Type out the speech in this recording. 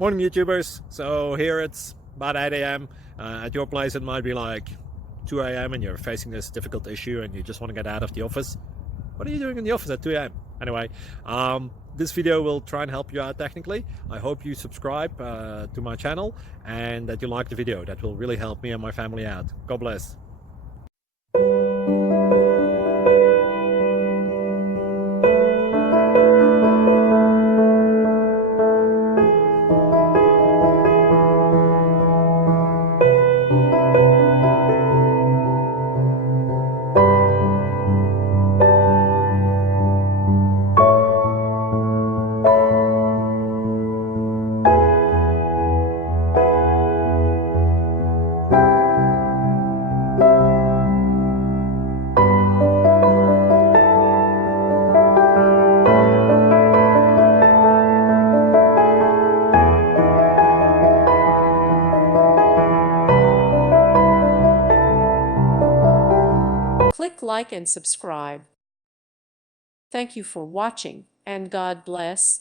Morning YouTubers. So here it's about 8 a.m. At your place it might be like 2 a.m. and you're facing this difficult issue and you just want to get out of the office. What are you doing in the office at 2 a.m.? Anyway, this video will try and help you out technically. I hope you subscribe to my channel and that you like the video. That will really help me and my family out. God bless. Click like and subscribe. Thank you for watching, and God bless.